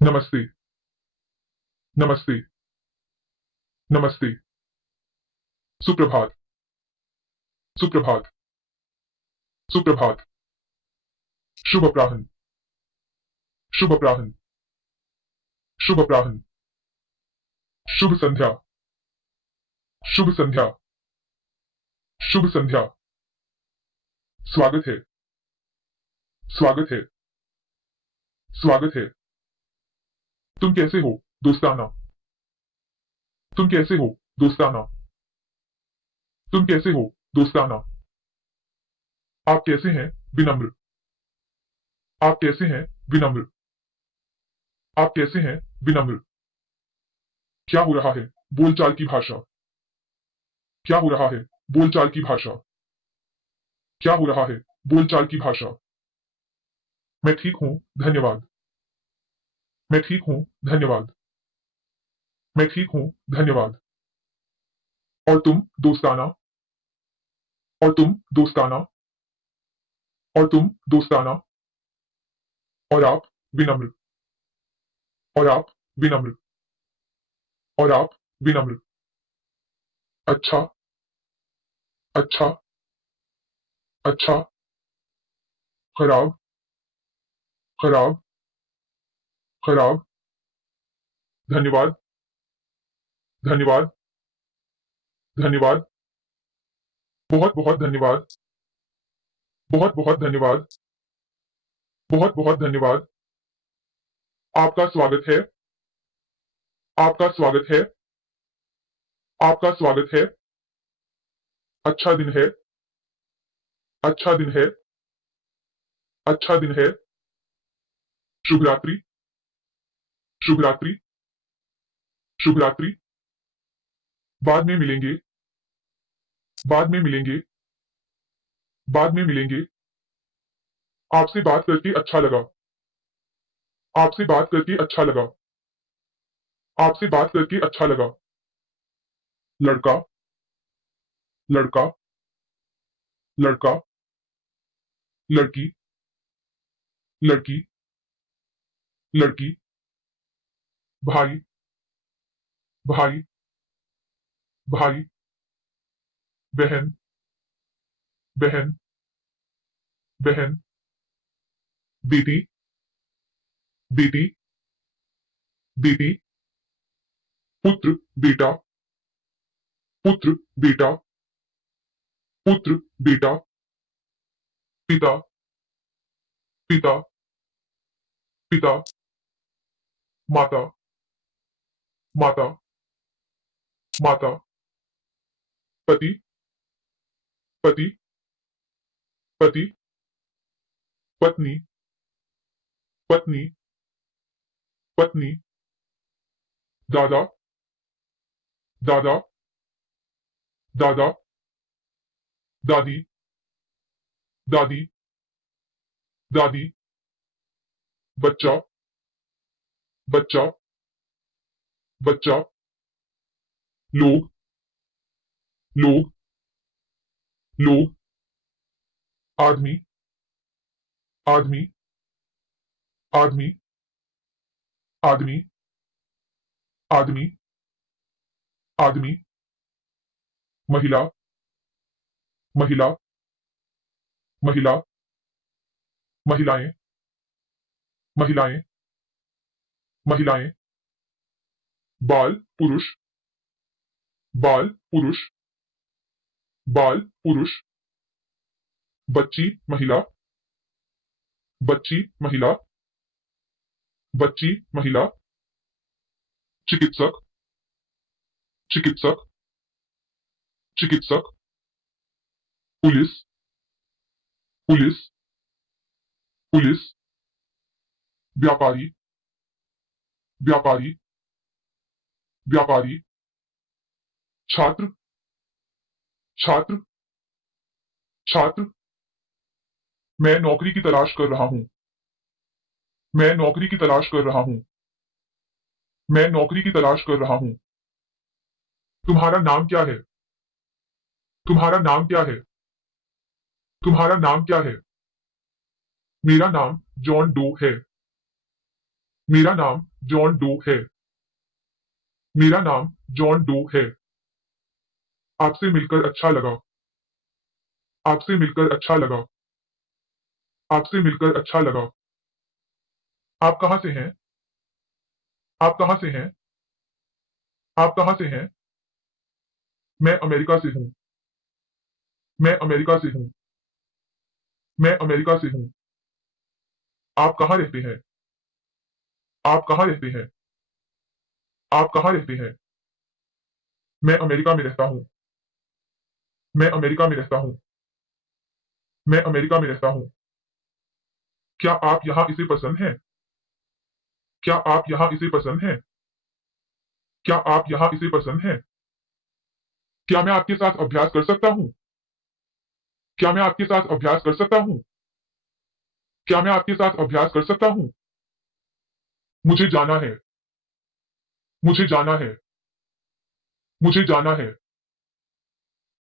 नमस्ते, नमस्ते, नमस्ते, सुप्रभात, सुप्रभात, सुप्रभात, शुभ अपराह्न, शुभ अपराह्न, शुभ अपराह्न, शुभ संध्या, शुभ संध्या, शुभ संध्या, स्वागत है, स्वागत है, स्वागत है। तुम कैसे हो, दोस्ताना? तुम कैसे हो, दोस्ताना? तुम कैसे हो, दोस्ताना? आप कैसे हैं, विनम्र? आप कैसे हैं, विनम्र? आप कैसे हैं, विनम्र? क्या हो रहा है, बोलचाल की भाषा? क्या हो रहा है, बोलचाल की भाषा? क्या हो रहा है, बोलचाल की भाषा? मैं ठीक हूं, धन्यवाद। मैं ठीक हूं, धन्यवाद। मैं ठीक हूं, धन्यवाद। और तुम, दोस्ताना? और तुम, दोस्ताना? और तुम, दोस्ताना? और आप, विनम्र? और आप, विनम्र? और आप, विनम्र? अच्छा, अच्छा, अच्छा, खराब, खराब, खराब, धन्यवाद, धन्यवाद, धन्यवाद, बहुत बहुत धन्यवाद, बहुत बहुत धन्यवाद, बहुत बहुत धन्यवाद। आपका स्वागत है, आपका स्वागत है, आपका स्वागत है। अच्छा दिन है, अच्छा दिन है, अच्छा दिन है। शुभ रात्रि, शुभ रात्रि, शुभ रात्रि। बाद में मिलेंगे, बाद में मिलेंगे, बाद में मिलेंगे। आपसे बात करके अच्छा लगा, आपसे बात करके अच्छा लगा, आपसे बात करके अच्छा लगा। लड़का, लड़का, लड़का, लड़की, लड़की, लड़की, भाई, भाई, भाई, बहन, बहन, बहन, बेटी, बेटी, बेटी, पुत्र, बेटा, पुत्र, बेटा, पुत्र, बेटा, पिता, पिता, पिता, माता, माता, माता, पति, पति, पति, पत्नी, पत्नी, पत्नी, दादा, दादा, दादा, दादी, दादी, दादी, बच्चा, बच्चा, बच्चा, लोग, लोग, लोग, आदमी, आदमी, आदमी, आदमी, आदमी, आदमी, महिला, महिला, महिला, महिलाएं, महिलाएं, महिलाएं, बाल, पुरुष, बाल, पुरुष, बाल, पुरुष, बच्ची, महिला, बच्ची, महिला, बच्ची, महिला, चिकित्सक, चिकित्सक, चिकित्सक, पुलिस, पुलिस, पुलिस, व्यापारी, व्यापारी, व्यापारी, छात्र, छात्र, छात्र। मैं नौकरी की तलाश कर रहा हूं, मैं नौकरी की तलाश कर रहा हूं, मैं नौकरी की तलाश कर रहा हूं। तुम्हारा नाम क्या है? तुम्हारा नाम क्या है? तुम्हारा नाम क्या है? मेरा नाम जॉन डो है, मेरा नाम जॉन डो है। मेरा नाम जॉन डो है। आपसे मिलकर अच्छा लगा। आपसे मिलकर अच्छा लगा। आपसे मिलकर अच्छा लगा। आप कहाँ से हैं? आप कहाँ से हैं? आप कहाँ से हैं? मैं अमेरिका से हूँ। मैं अमेरिका से हूँ। मैं अमेरिका से हूँ। आप कहाँ रहते हैं? आप कहाँ रहते हैं? आप कहाँ रहते हैं? मैं अमेरिका में रहता हूँ। मैं अमेरिका में रहता हूँ। मैं अमेरिका में रहता हूँ। क्या आप यहाँ इसे पसंद हैं? क्या आप यहाँ इसे पसंद हैं? क्या आप यहाँ इसे पसंद हैं? क्या मैं आपके साथ अभ्यास कर सकता हूँ? क्या मैं आपके साथ अभ्यास कर सकता हूँ? क्या मैं आपके साथ अभ्यास कर सकता हूँ? मुझे जाना है। मुझे जाना है। मुझे जाना है।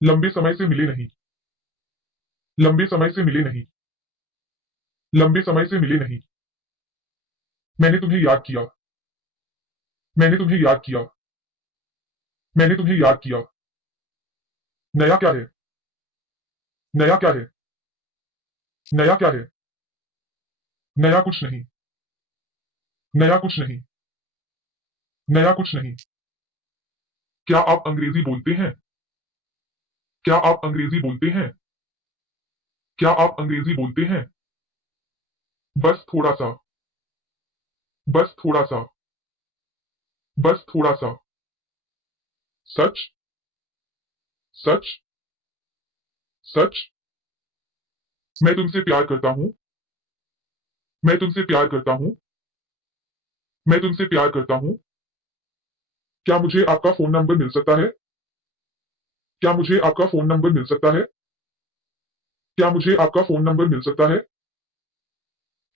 लंबे समय से मिले नहीं। लंबे समय से मिले नहीं। लंबे समय से मिले नहीं। मैंने तुम्हें याद किया। मैंने तुम्हें याद किया। मैंने तुम्हें याद किया। नया क्या है? नया क्या है? नया क्या है? नया कुछ नहीं। नया कुछ नहीं। नया कुछ नहीं। क्या आप अंग्रेजी बोलते हैं? क्या आप अंग्रेजी बोलते हैं? क्या आप अंग्रेजी बोलते हैं? बस थोड़ा सा। बस थोड़ा सा। बस थोड़ा सा। सच। सच। सच। मैं तुमसे प्यार करता हूँ। मैं तुमसे प्यार करता हूँ। मैं तुमसे प्यार करता हूँ। क्या मुझे आपका फोन नंबर मिल सकता है? क्या मुझे आपका फोन नंबर मिल सकता है? क्या मुझे आपका फोन नंबर मिल सकता है?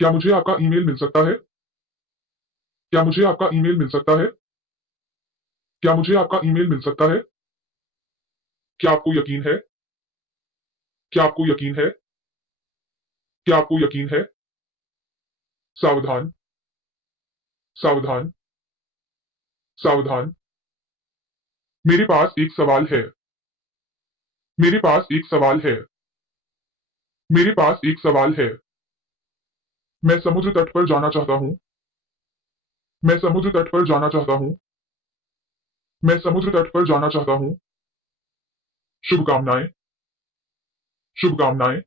क्या मुझे आपका ईमेल मिल सकता है? क्या मुझे आपका ईमेल मिल सकता है? क्या मुझे आपका ईमेल मिल सकता है? क्या आपको यकीन है? क्या आपको यकीन है? क्या आपको यकीन है? सावधान। सावधान। सावधान। मेरे पास एक सवाल है। मेरे पास एक सवाल है। मेरे पास एक सवाल है। मैं समुद्र तट पर जाना चाहता हूँ। मैं समुद्र तट पर जाना चाहता हूँ। मैं समुद्र तट पर जाना चाहता हूँ। शुभकामनाएं। शुभकामनाएं।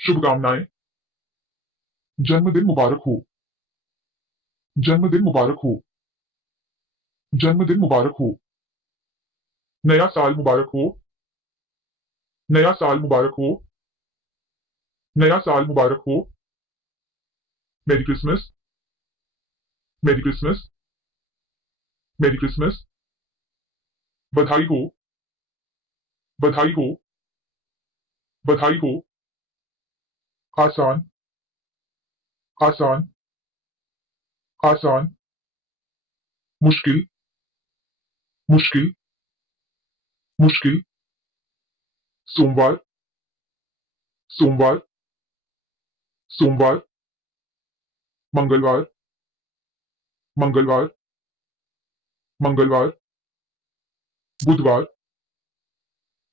शुभकामनाएं। जन्मदिन मुबारक हो। जन्मदिन मुबारक हो। जन्मदिन मुबारक हो। नया साल मुबारक हो। नया साल मुबारक हो। नया साल मुबारक हो। मेरी क्रिसमस। मेरी क्रिसमस। मेरी क्रिसमस। बधाई हो। बधाई हो। बधाई हो। आसान। आसान। आसान। मुश्किल। मुश्किल। मुश्किल। सोमवार। सोमवार। सोमवार। मंगलवार। मंगलवार। मंगलवार। बुधवार।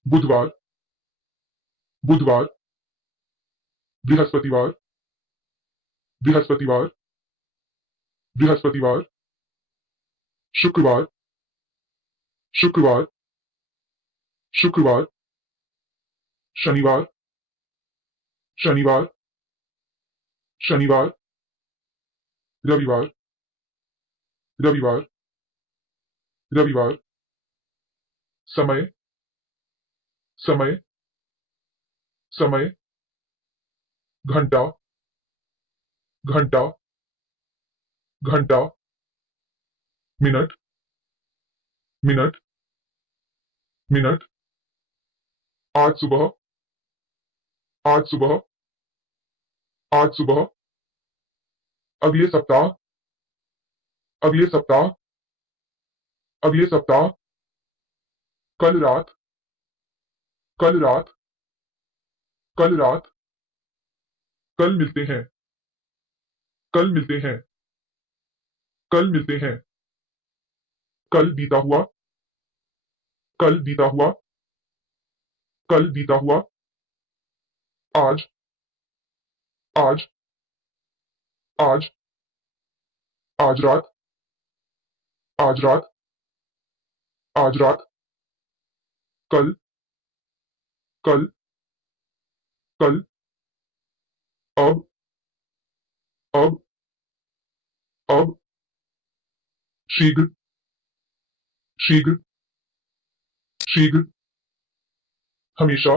बुधवार। बुधवार। बृहस्पतिवार। बृहस्पतिवार। बृहस्पतिवार। शुक्रवार। शुक्रवार। शुक्रवार। शनिवार। शनिवार। शनिवार। रविवार। रविवार। रविवार। समय। समय। समय। घंटा। घंटा। घंटा। मिनट। मिनट। मिनट। आज सुबह। आज सुबह। आज सुबह। अगले सप्ताह। अगले सप्ताह। अगले सप्ताह। कल रात। कल रात। कल रात। कल मिलते हैं। कल मिलते हैं। कल मिलते हैं। कल बीता हुआ। कल बीता हुआ। कल बीता हुआ। आज। आज। आज। आज रात। आज रात। आज रात। कल। कल। कल। अब। अब। अब। शीघ्र। शीघ्र। शीघ्र। हमेशा।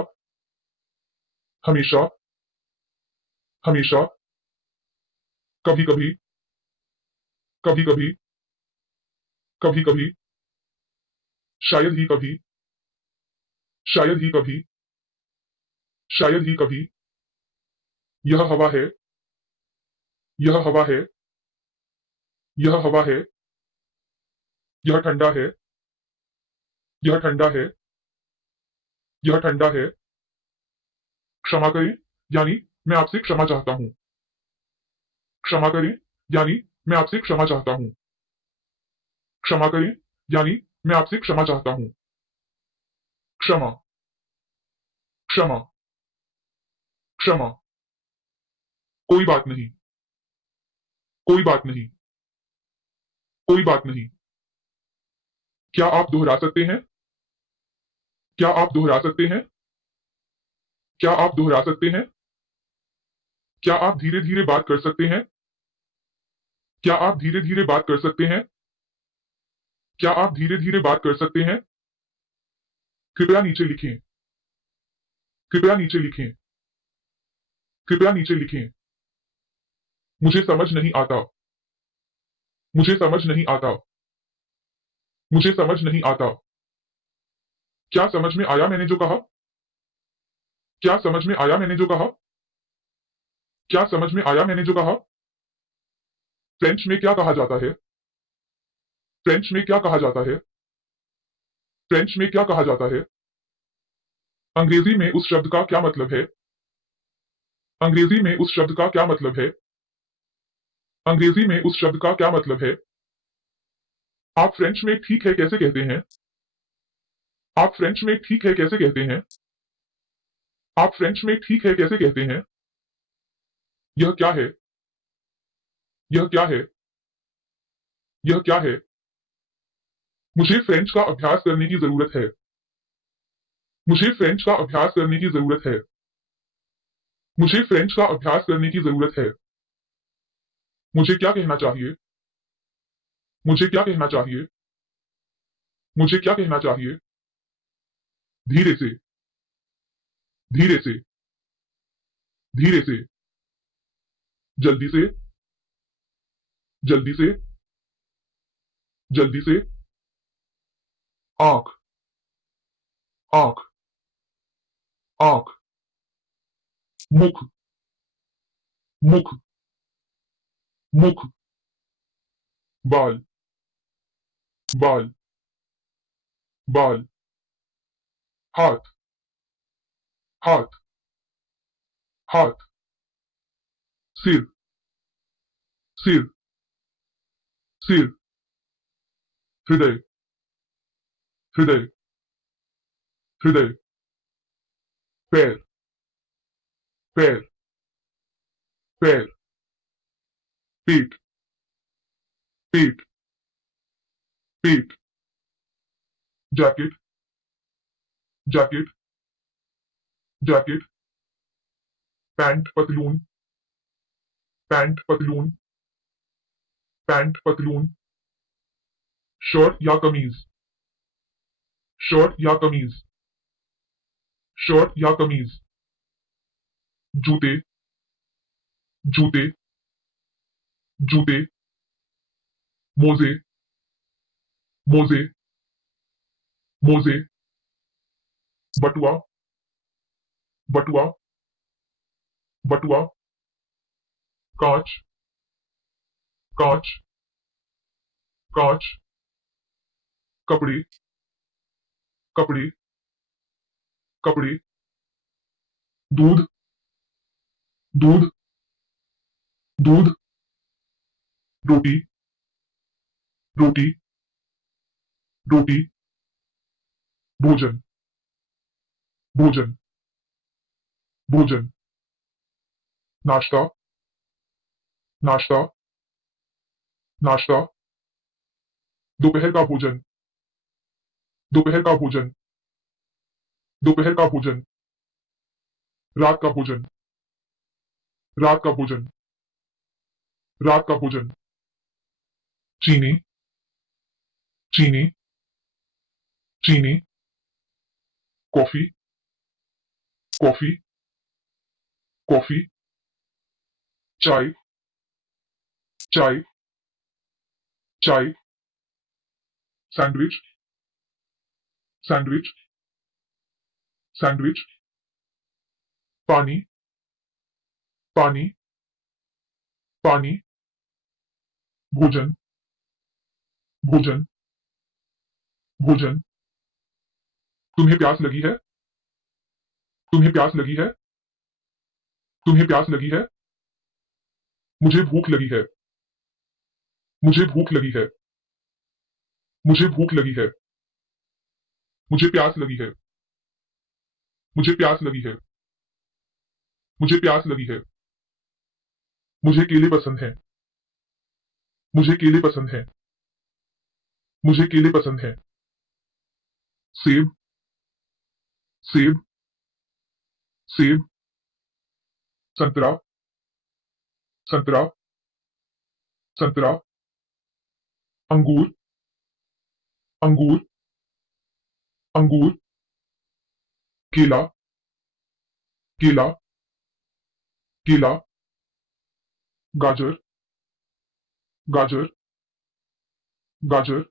हमेशा। हमेशा। कभी कभी। कभी कभी। कभी कभी। शायद ही कभी। शायद ही कभी। शायद ही कभी। यह हवा है। यह हवा है। यह हवा है। यह ठंडा है। यह ठंडा है। यह ठंडा है। क्षमा करें, यानी मैं आपसे क्षमा चाहता हूं। क्षमा करें, यानी मैं आपसे क्षमा चाहता हूं। क्षमा करें, यानी मैं आपसे क्षमा चाहता हूं। क्षमा। क्षमा। क्षमा। कोई बात नहीं। कोई बात नहीं। कोई बात नहीं। क्या आप दोहरा सकते हैं? क्या आप दोहरा सकते हैं? क्या आप दोहरा सकते हैं? क्या आप धीरे धीरे बात कर सकते हैं? क्या आप धीरे धीरे बात कर सकते हैं? क्या आप धीरे धीरे बात कर सकते हैं? कृपया नीचे लिखें। कृपया नीचे लिखें। कृपया नीचे लिखें। मुझे समझ नहीं आता। मुझे समझ नहीं आता। मुझे समझ नहीं आता। क्या समझ में आया मैंने जो कहा? क्या समझ में आया मैंने जो कहा? क्या समझ में आया मैंने जो कहा? फ्रेंच में क्या कहा जाता है? फ्रेंच में क्या कहा जाता है? फ्रेंच में क्या कहा जाता है? अंग्रेजी में उस शब्द का क्या मतलब है? अंग्रेजी में उस शब्द का क्या मतलब है? अंग्रेजी में उस शब्द का क्या मतलब है? आप फ्रेंच में ठीक है कैसे कहते हैं? आप फ्रेंच में ठीक है कैसे कहते हैं? आप फ्रेंच में ठीक है कैसे कहते हैं? यह क्या है? यह क्या है? यह क्या है? मुझे फ्रेंच का अभ्यास करने की जरूरत है। मुझे फ्रेंच का अभ्यास करने की जरूरत है। मुझे फ्रेंच का अभ्यास करने की जरूरत है। मुझे क्या कहना चाहिए? मुझे क्या कहना चाहिए? मुझे क्या कहना चाहिए? धीरे से। धीरे से। धीरे से। जल्दी से। जल्दी से। जल्दी से। आंख। आंख। आंख। मुख। मुख। मुख। बाल। बाल। बाल। हाथ। हाथ। हाथ। सिर। सिर। सिर। हृदय। हृदय। हृदय। पैर। पैर। पैर। पेट। पेट। पेट। जैकेट। जैकेट। जैकेट। पैंट पतलून। पैंट पतलून। पैंट पतलून। शर्ट या कमीज। शर्ट या कमीज। शर्ट या कमीज। जूते। जूते। जूते। मोजे। मोजे। मोजे। बटुआ। बटुआ। बटुआ। कांच। कांच। कांच। कपड़े। कपड़े। कपड़े। दूध। दूध। दूध। रोटी। रोटी, रोटी, भोजन, भोजन, भोजन, नाश्ता, नाश्ता, नाश्ता, दोपहर का भोजन, दोपहर का भोजन, दोपहर का भोजन, रात का भोजन, रात का भोजन, रात का भोजन, चीनी, चीनी, चीनी, कॉफी, कॉफी, कॉफी, चाय, चाय, चाय, सैंडविच, सैंडविच, सैंडविच, पानी, पानी, पानी, भोजन, भोजन, भोजन, तुम्हें प्यास लगी है, तुम्हें प्यास लगी है, तुम्हें प्यास लगी है, मुझे भूख लगी है, मुझे भूख लगी है, मुझे भूख लगी है, मुझे प्यास लगी है, मुझे प्यास लगी है, मुझे प्यास लगी है, मुझे केले पसंद है, मुझे केले पसंद है, मुझे केले पसंद है, सेब, सेब, सेब, संतरा, संतरा, संतरा, अंगूर, अंगूर, अंगूर, केला, केला, केला, गाजर, गाजर, गाजर,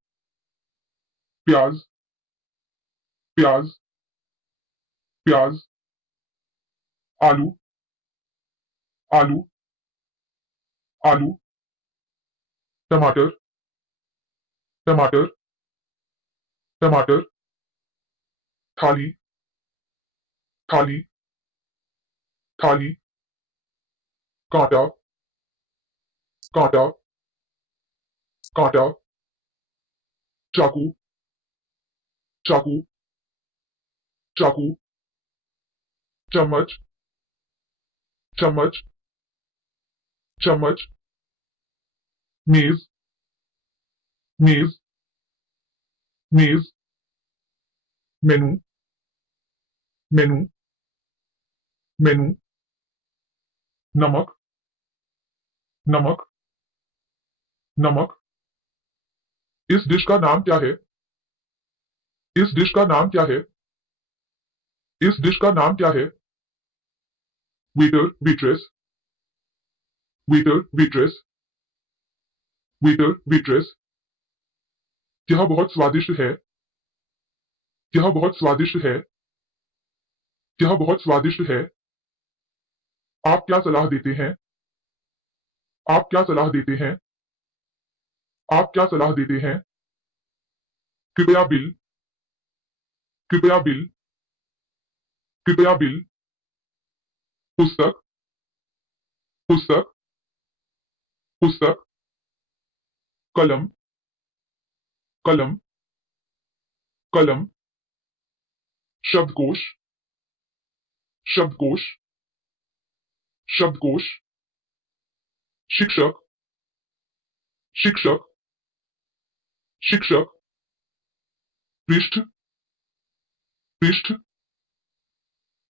प्याज, प्याज, प्याज, आलू, आलू, आलू, टमाटर, टमाटर, टमाटर, थाली, थाली, थाली, कांटा, कांटा, कांटा, चाकू, चाकू, चाकू, चम्मच, चम्मच, चम्मच, मेज, मेज, मेज, मेनू, मेनू, मेनू, नमक, नमक, नमक, इस डिश का नाम क्या है, इस डिश का नाम क्या है, इस डिश का नाम क्या है, waiter, waitress, waiter, waitress, waiter, waitress, यह बहुत स्वादिष्ट है, यह बहुत स्वादिष्ट है, यह बहुत स्वादिष्ट है, आप क्या सलाह देते हैं, आप क्या सलाह देते हैं, आप क्या सलाह देते हैं, कृपया बिल, कृपया बिल, कृपया बिल, पुस्तक, पुस्तक, पुस्तक, कलम, कलम, कलम, शब्दकोश, शब्दकोश, शब्दकोश, शिक्षक, शिक्षक, शिक्षक, पृष्ठ, पृष्ठ,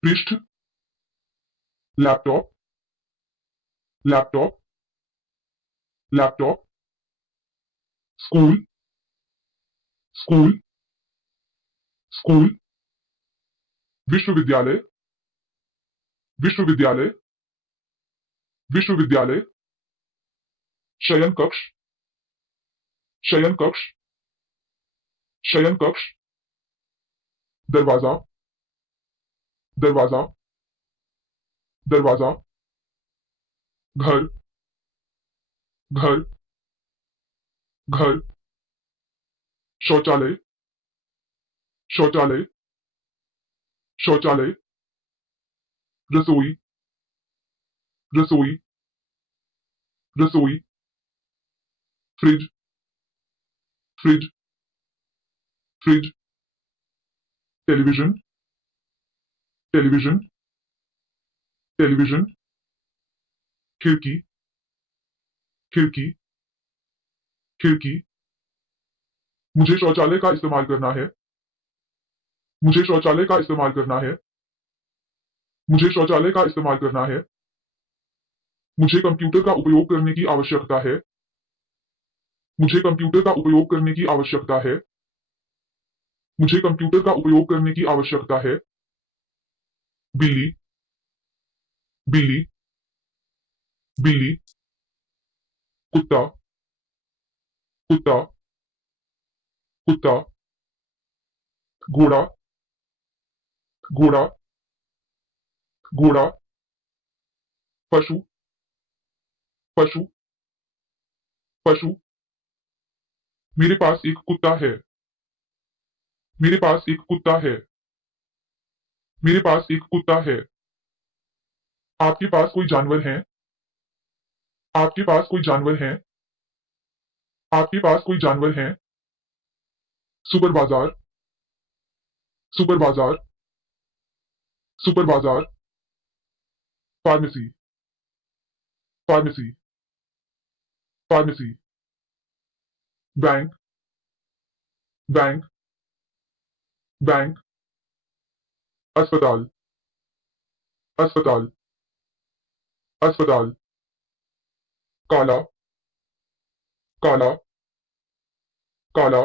पृष्ठ, laptop, laptop, laptop, school, school, school, विश्वविद्यालय, विश्वविद्यालय, विश्वविद्यालय, शयन कक्ष, शयन कक्ष, शयन कक्ष, दरवाजा, दरवाजा, दरवाजा, घर, घर, घर, शौचालय, शौचालय, शौचालय, रसोई, रसोई, रसोई, fridge, fridge, fridge, television, television, television, खिड़की, खिड़की, खिड़की, मुझे शौचालय का इस्तेमाल करना है, मुझे शौचालय का इस्तेमाल करना है, मुझे शौचालय का इस्तेमाल करना है, मुझे कंप्यूटर का उपयोग करने की आवश्यकता है, मुझे कंप्यूटर का उपयोग करने की आवश्यकता है, मुझे कंप्यूटर का उपयोग करने की आवश्यकता है, बिल्ली, बिल्ली, बिल्ली, कुत्ता, कुत्ता, कुत्ता, घोड़ा, घोड़ा, घोड़ा, पशु, पशु, पशु, मेरे पास एक कुत्ता है, मेरे पास एक कुत्ता है, मेरे पास एक कुत्ता है, आपके पास कोई जानवर है, आपके पास कोई जानवर है, आपके पास कोई जानवर है, सुपर बाजार, सुपर बाजार, सुपर बाजार, pharmacy, pharmacy, pharmacy, bank, bank, bank, अस्पताल, अस्पताल, अस्पताल, काला, काला, काला,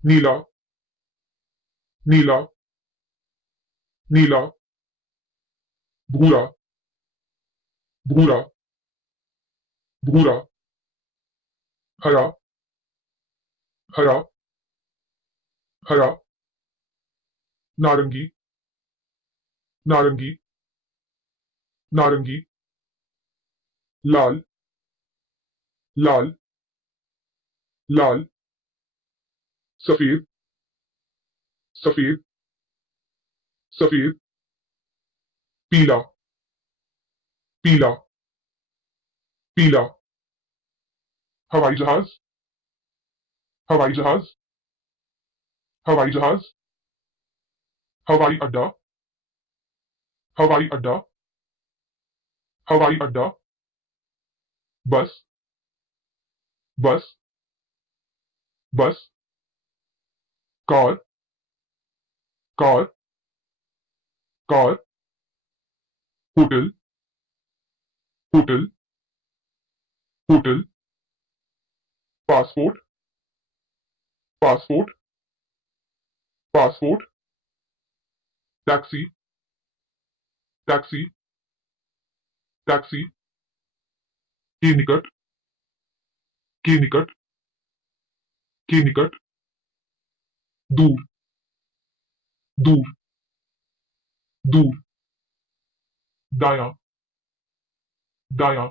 नीला, नीला, नीला, भूरा, भूरा, भूरा, हरा, हरा, हरा, नारंगी, नारंगी, नारंगी, लाल, लाल, लाल, सफेद, सफेद, सफेद, पीला, पीला, पीला, हवाई जहाज, हवाई जहाज, हवाई जहाज, हवाई अड्डा, हवाई अड्डा, हवाई अड्डा, बस, बस, बस, car, car, car, hotel, hotel, hotel, passport, passport, passport, taxi, taxi, taxi, के निकट, के निकट, के निकट, दूर, दूर, दूर, दायां, दायां,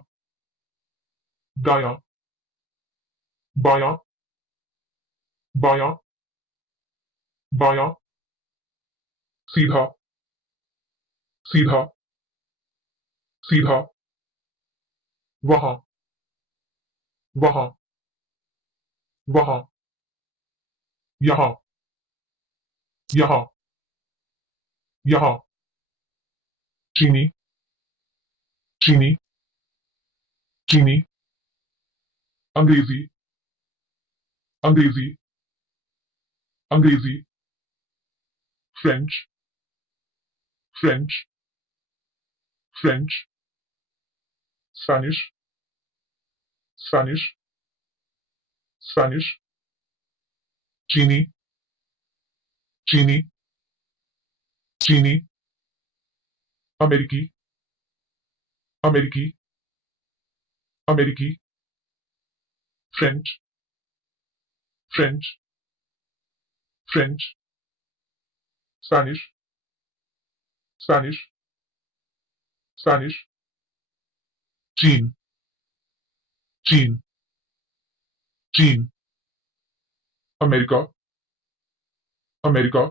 दायां, बायां, बायां, बायां, सीधा, सीधा, सीधा, वहां, वहां, वहां, यहां, यहां, यहां, चीनी, चीनी, चीनी, अंग्रेजी, अंग्रेजी, अंग्रेजी, French, French, French, Spanish, Spanish, Spanish, चीनी, चीनी, चीनी, अमेरिकी, अमेरिकी, अमेरिकी, French, French, French, Spanish, Spanish, Spanish, चीन, चीन, चीन, America, America,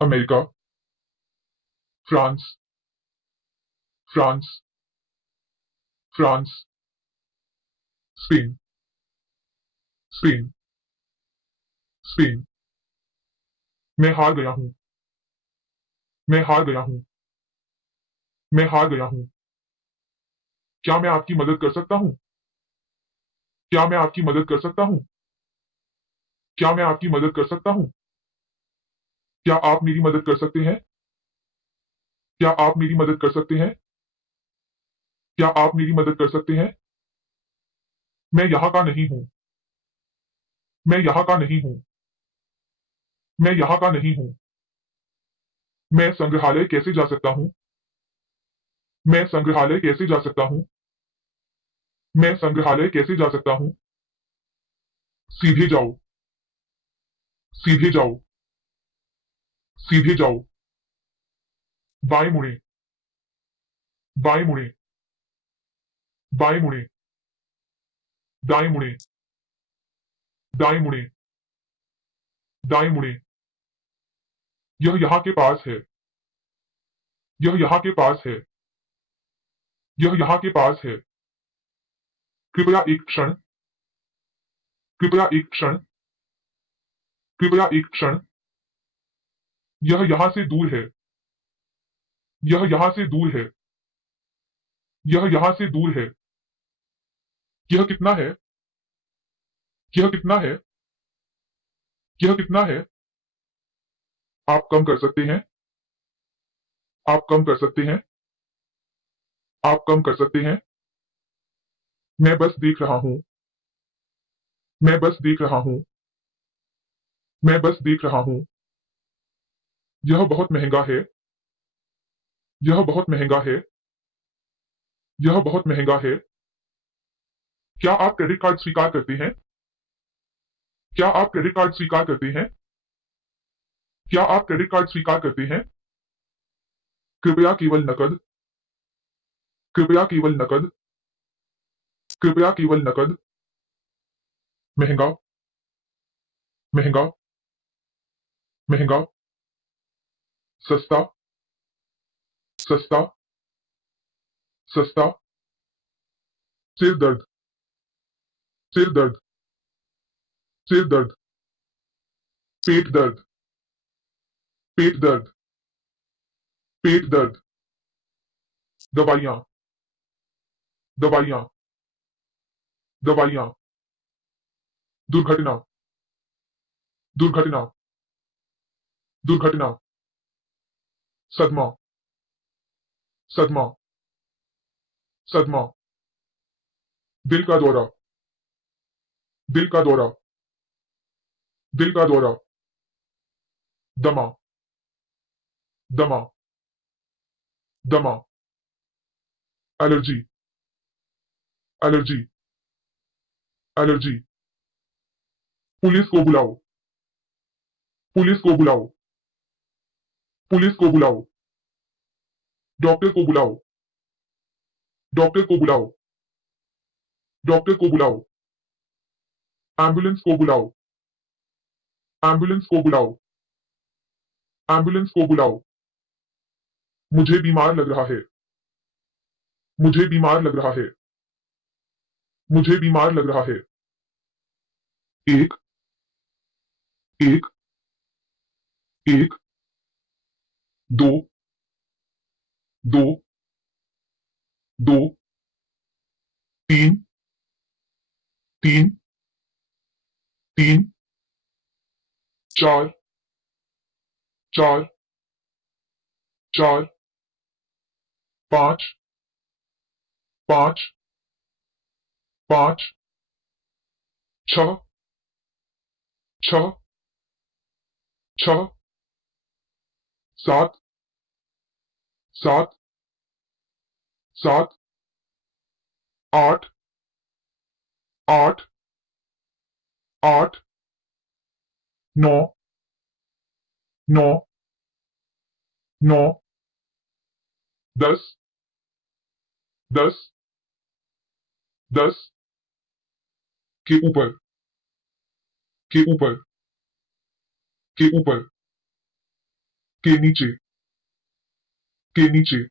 America, France, France, France, Spain, Spain, Spain. मैं हार गया हूं, मैं हार गया हूं, मैं हार गया हूं। क्या मैं आपकी मदद कर सकता हूं? क्या मैं आपकी मदद कर सकता हूं? क्या मैं आपकी मदद कर सकता हूं? क्या आप मेरी मदद कर सकते हैं? क्या आप मेरी मदद कर सकते हैं? क्या आप मेरी मदद कर सकते हैं? मैं यहाँ का नहीं हूं, मैं यहाँ का नहीं हूं, मैं यहाँ का नहीं हूं। मैं संग्रहालय कैसे जा सकता हूं? मैं संग्रहालय कैसे जा सकता हूं? मैं संग्रहालय कैसे जा सकता हूं? सीधे जाओ, सीधे जाओ, सीधे जाओ। बाएं मुड़ें, बाएं मुड़ें, बाएं मुड़ें, दाएं मुड़ें, दाएं मुड़ें, दाएं मुड़ें। यह यहाँ के पास है, यह यहाँ के पास है, यह यहाँ के पास है। कृपया एक क्षण, कृपया एक क्षण, कृपया एक क्षण। यह यहाँ से दूर है, यह यहाँ से दूर है, यह यहाँ से दूर है। यह कितना है? यह कितना है? यह कितना है? आप कम कर सकते हैं, आप कम कर सकते हैं, आप कम कर सकते हैं। मैं बस देख रहा हूं, मैं बस देख रहा हूं, मैं बस देख रहा हूं। यह बहुत महंगा है, यह बहुत महंगा है, यह बहुत महंगा है। क्या आप क्रेडिट कार्ड स्वीकार करते हैं? क्या आप क्रेडिट कार्ड स्वीकार करते हैं? क्या आप क्रेडिट कार्ड स्वीकार करते हैं? कृपया केवल नकद, कृपया केवल नकद, कृपया केवल नकद। महंगा, महंगा, महंगा। सस्ता, सस्ता, सस्ता। सिर दर्द, सिर दर्द, सिर दर्द। पेट दर्द, पेट दर्द, पेट दर्द। दवाइयाँ, दवाइयाँ, दवाइयाँ। दुर्घटना, दुर्घटना, दुर्घटना। सदमा, सदमा, सदमा। दिल का दौरा, दिल का दौरा, दिल का दौरा। दमा, दमा, दमा। Allergy, allergy, allergy. पुलिस को बुलाओ, पुलिस को बुलाओ, पुलिस को बुलाओ। डॉक्टर को बुलाओ, डॉक्टर को बुलाओ, डॉक्टर को बुलाओ। एम्बुलेंस को बुलाओ, एम्बुलेंस को बुलाओ, एम्बुलेंस को बुलाओ। मुझे बीमार लग रहा है, मुझे बीमार लग रहा है, मुझे बीमार लग रहा है। एक, एक, एक। दो, दो, दो। तीन, तीन, तीन। चार, चार, चार। पांच, पांच, पांच। छह, छह, छह। सात, सात, सात। आठ, आठ, आठ। नौ, नौ, नौ। 10, 10, 10। के ऊपर, के ऊपर, के ऊपर। के नीचे, के नीचे,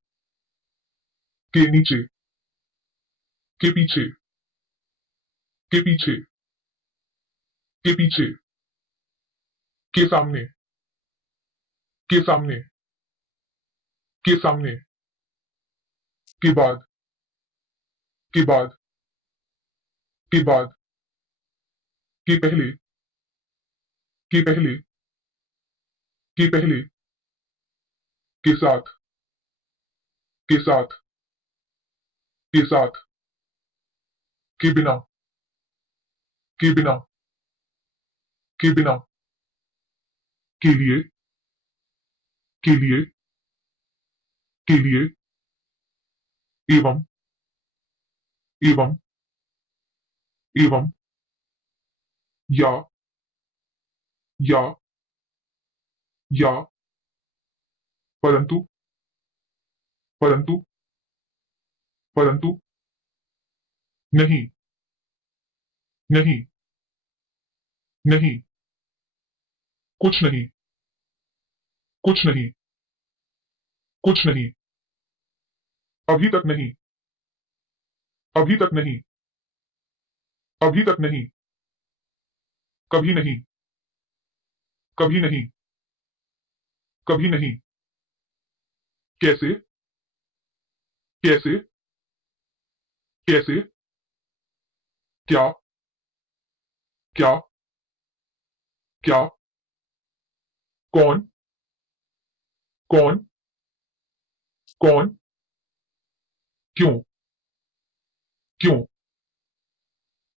के नीचे। के पीछे, के पीछे। के पीछे, के सामने, के सामने, के सामने, के बाद, के बाद, के बाद, के पहले, के पहले, के पहले, के साथ, के साथ, के साथ, के बिना, के बिना, के बिना, के लिए, के लिए, के लिए, एवं, एवं, एवं, या, या, या, परंतु, परंतु, परंतु, नहीं, नहीं, नहीं, कुछ नहीं, कुछ नहीं, कुछ नहीं, अभी तक नहीं, अभी तक नहीं, अभी तक नहीं, कभी नहीं, कभी नहीं, कभी नहीं, कैसे, कैसे, कैसे, क्या, क्या, क्या, कौन, कौन, कौन, क्यों, क्यों,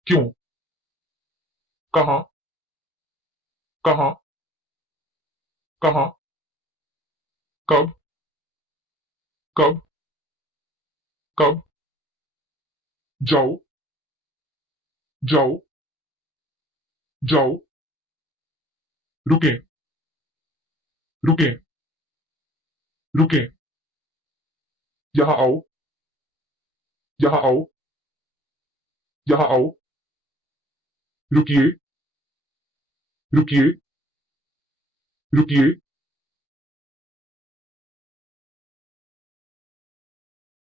क्यों, कहां, कहां, कहां, कब, कब, कब, जाओ, जाओ, जाओ, रुके, रुके, रुके, यहां आओ, यहां आओ, यहां आओ, रुकिए, रुकिए, रुकिए,